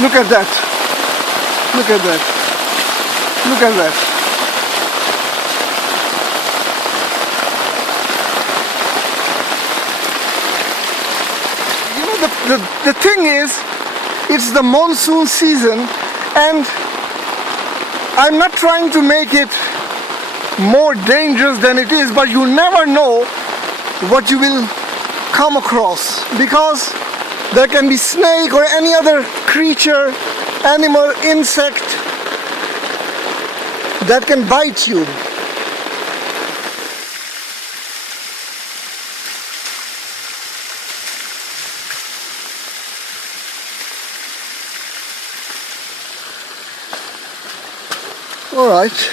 Look at that. Look at that. Look at that. You know, the thing is, it's the monsoon season, and I'm not trying to make it more dangerous than it is, but you never know what you will come across, because there can be snake or any other creature, animal, insect that can bite you. All right.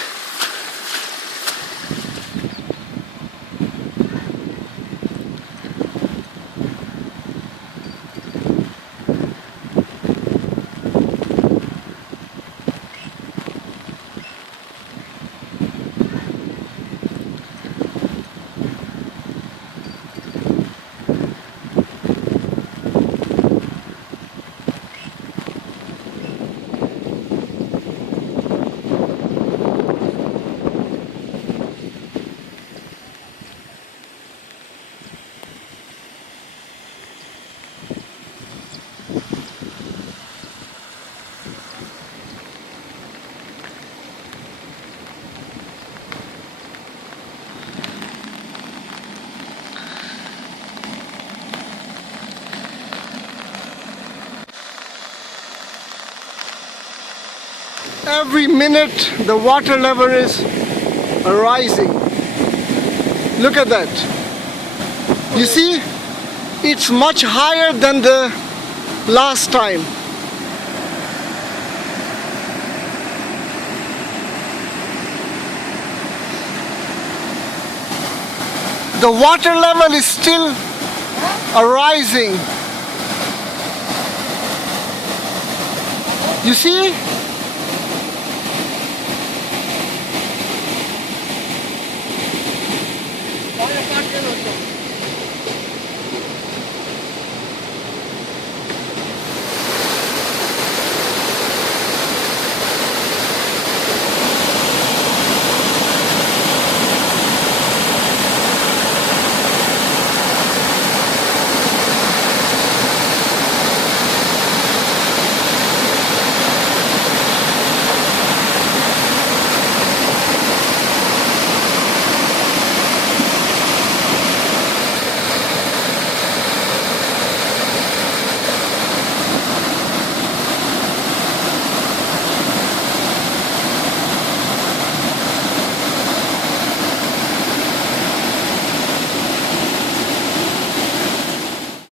Every minute the water level is rising. Look at that. You see, it's much higher than the last time. The water level is still rising. You see?